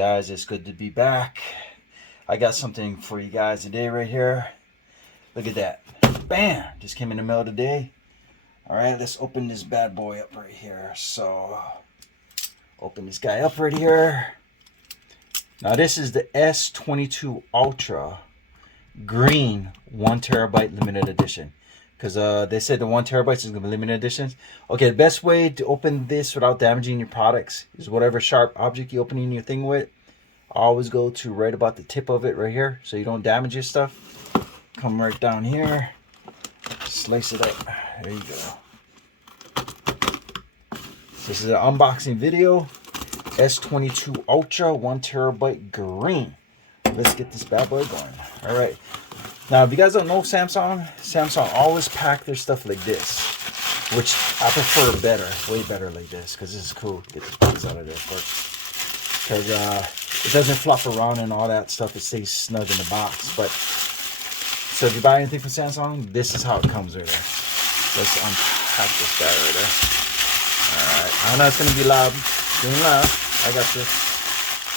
guys, it's good to be back. I got something for you guys today right here. Look at that. Bam! Just came in the mail today. Alright, let's open this bad boy up right here. So, open this guy up right here. Now this is the S22 Ultra Green 1 terabyte limited edition. Because they said the 1 terabyte is going to be limited editions. Okay, the best way to open this without damaging your products is whatever sharp object you're opening your thing with. Always go to right about the tip of it right here so you don't damage your stuff. Come right down here. Slice it up. There you go. This is an unboxing video. S22 Ultra 1 terabyte green. Let's get this bad boy going. All right. Now, if you guys don't know Samsung always pack their stuff like this, which I prefer better, way better like this, because this is cool. Get the bugs out of there first, because it doesn't flop around and all that stuff. It stays snug in the box. But so if you buy anything from Samsung, this is how it comes right there. Let's unpack this guy right there. All right, I know it's gonna be loud, doing loud. I got this.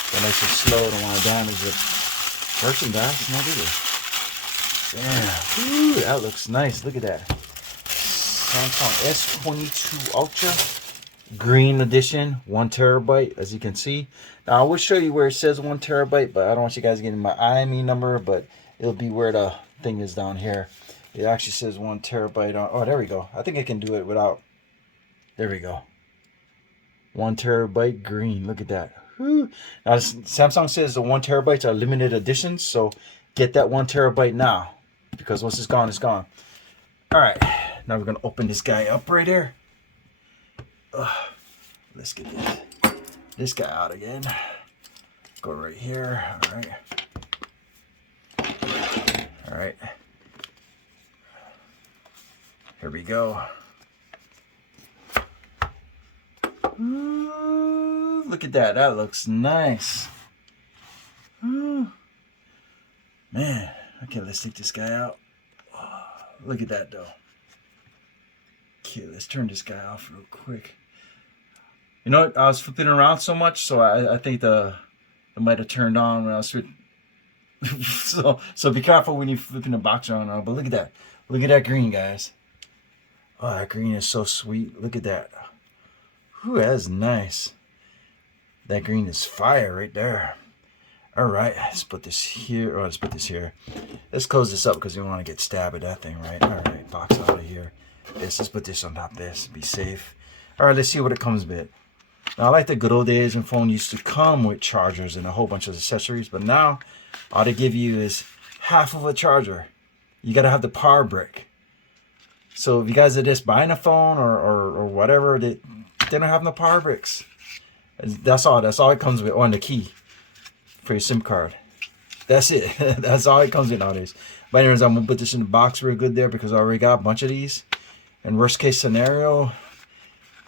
But nice and slow. Don't want to damage the merchandise. No bigger. Damn. Ooh, that looks nice. Look at that. Samsung S22 Ultra Green Edition 1 terabyte, as you can see. Now, I will show you where it says 1 terabyte, but I don't want you guys getting my IME number, but it'll be where the thing is down here. It actually says 1 terabyte on. Oh, there we go. I think I can do it without. There we go. 1 terabyte green. Look at that. Whew. Now, Samsung says the 1 terabytes are limited editions, so get that 1 terabyte now, because once it's gone, it's gone. All right, now we're gonna open this guy up right here. Let's get this guy out again. Go right here. All right. All right. Here we go. Ooh, look at that. That looks nice. Ooh. Man, okay, let's take this guy out. Oh, look at that, though. Okay, let's turn this guy off real quick. You know what? I was flipping around so much, so I think it might have turned on when I was so be careful when you're flipping the box around. But look at that. Look at that green, guys. Oh, that green is so sweet. Look at that. Ooh, that's nice. That green is fire right there. All right, let's put this here. Oh, let's put this here. Let's close this up because we don't want to get stabbed with that thing, right? All right, box out of here. Let's put this on top of this. Be safe. All right, let's see what it comes with. Now, I like the good old days when phone used to come with chargers and a whole bunch of accessories, but now all they give you is half of a charger. You got to have the power brick. So if you guys are just buying a phone or whatever, they don't have no power bricks. That's all it comes with. Oh, and the key for your SIM card. That's it. That's all it comes with nowadays. But anyways, I'm gonna put this in the box real good there because I already got a bunch of these. And worst case scenario,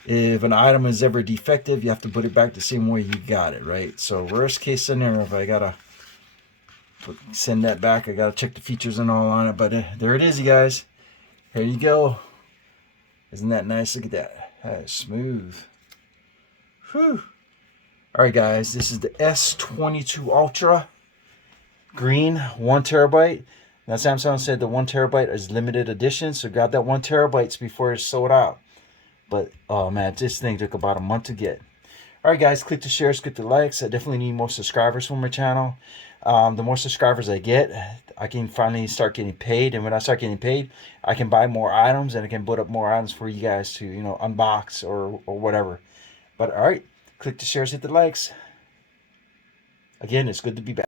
if an item is ever defective, you have to put it back the same way you got it, right? So worst case scenario, if I gotta send that back, I gotta check the features and all on it. But there it is, you guys. Here you go. Isn't that nice? Look at that. That is smooth. Whew. All right, guys, this is the S22 Ultra Green 1 terabyte. Now, Samsung said the 1 terabyte is limited edition, so grab that 1 terabytes before it's sold out. But, oh man, this thing took about a month to get. All right, guys, click the shares, click the likes. I definitely need more subscribers for my channel. The more subscribers I get, I can finally start getting paid. And when I start getting paid, I can buy more items and I can put up more items for you guys to, unbox or whatever. But, all right. Click the shares, hit the likes. Again, it's good to be back.